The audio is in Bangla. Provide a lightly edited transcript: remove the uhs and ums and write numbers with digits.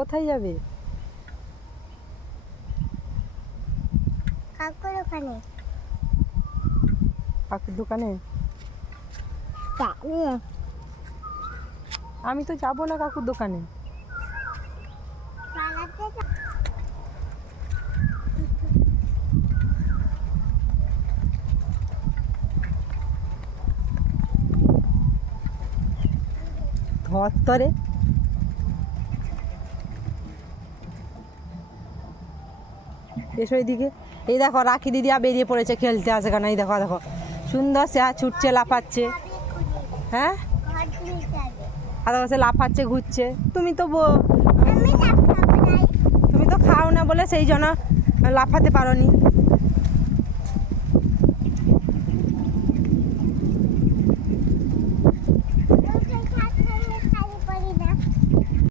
কোথায় যাবে? কাকুর ওখানে। কাকুর দোকানে? আমি তো যাবো না কাকুর দোকানে। ধর এসো এইদিকে। এই দেখো রাখি দিদিয়া বেরিয়ে পড়েছে খেলতে আসে কেন। এই দেখো দেখো সুন্দর সে ছুটছে লাফাচ্ছে। হ্যাঁ আর সে লাফাচ্ছে ঘুরছে। তুমি তো তুমি তো খাও না বলে সেই জন্য লাফাতে পারোনি।